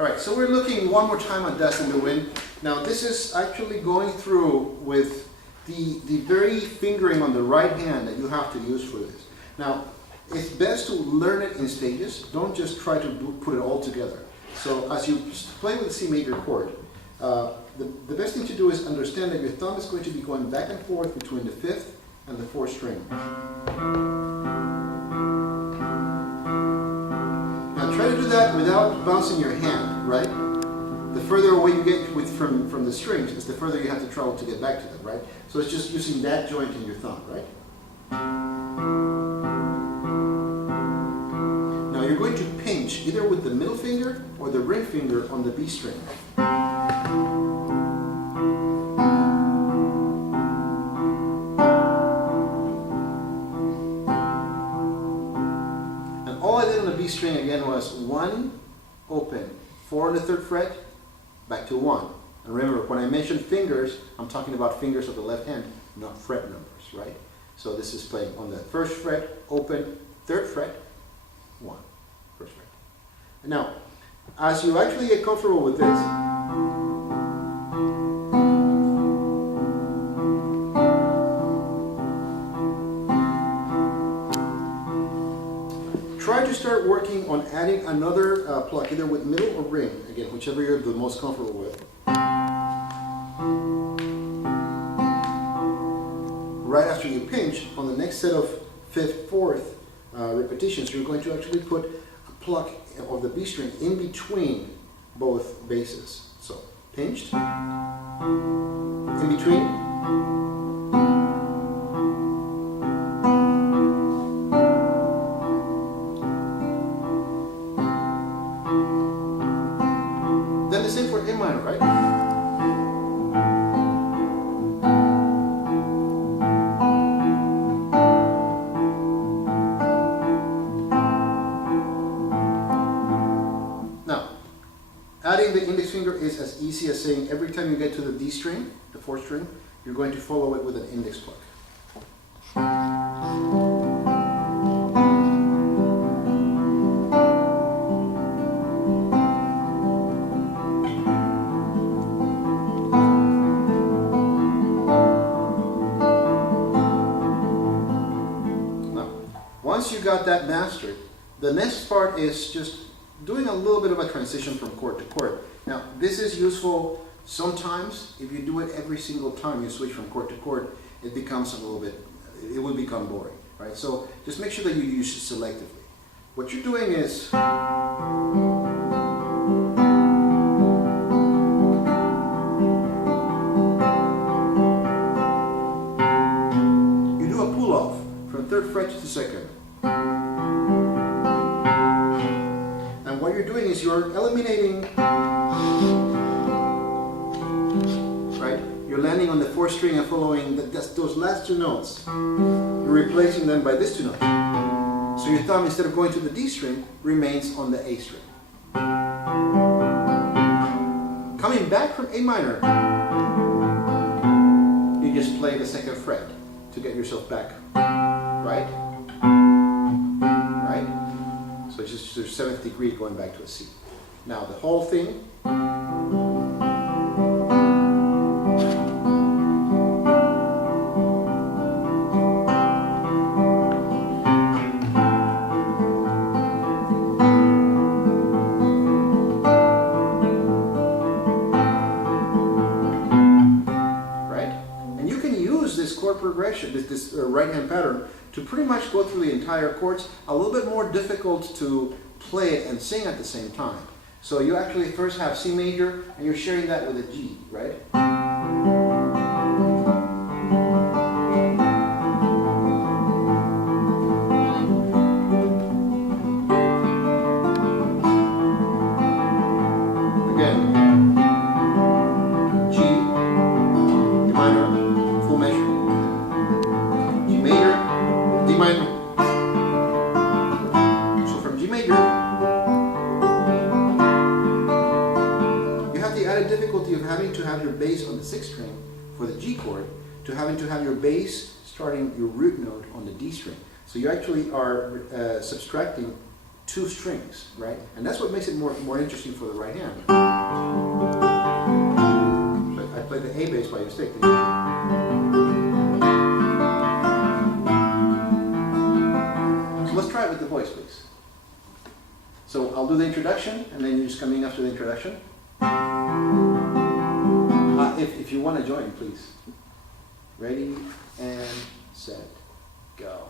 All right, so we're looking one more time at Dust in the Wind. Now this is actually going through with the very fingering on the right hand that you have to use for this. Now, it's best to learn it in stages. Don't just try to put it all together. So as you play with the C major chord, the best thing to do is understand that your thumb is going to be going back and forth between the 5th and the 4th string. Now try to do that without bouncing your hand, right? The further away you get from the strings, is the further you have to travel to get back to them, right? So it's just using that joint in your thumb, right? Now you're going to pinch either with the middle finger or the ring finger on the B string. And all I did on the B string again was 1, open, 4 on the 3rd fret, back to 1. And remember, when I mention fingers, I'm talking about fingers of the left hand, not fret numbers, right? So this is playing on the 1st fret, open, 3rd fret, 1, 1st fret. And now, as you actually get comfortable with this, try to start working on adding another pluck, either with middle or ring, again, whichever you're the most comfortable with. Right after you pinch, on the next set of 5th, 4th repetitions, you're going to actually put a pluck of the B string in between both basses. So, pinched, in between, then the same for A minor, right? Adding the index finger is as easy as saying every time you get to the D string, the 4th string, you're going to follow it with an index pluck. Now, once you got that mastered, the next part is just doing a little bit of a transition from chord to chord. Now, this is useful sometimes. If you do it every single time you switch from chord to chord, it becomes a little bit, it will become boring, right? So just make sure that you use it selectively. What you're doing is, you do a pull off from 3rd fret to 2nd. What you're doing is you're eliminating, right? You're landing on the 4th string and following those last 2 notes. You're replacing them by these 2 notes. So your thumb, instead of going to the D string, remains on the A string. Coming back from A minor, you just play the 2nd fret to get yourself back, right? So it's just your 7th degree going back to a C. Now the whole thing, right? And you can use this chord progression, this right hand pattern, to pretty much go through the entire chords. A little bit more difficult to play it and sing at the same time. So you actually first have C major and you're sharing that with a G, right? Again, G, A minor, full measure, G major, D minor. So from G major, you have the added difficulty of having to have your bass on the 6th string for the G chord, to having to have your bass starting your root note on the D string. So you actually are subtracting two strings, right? And that's what makes it more interesting for the right hand. So I played the A bass by mistake. So let's try it with the voice, please. So I'll do the introduction, and then you just come in after the introduction. If you want to join, please. Ready, and set, go.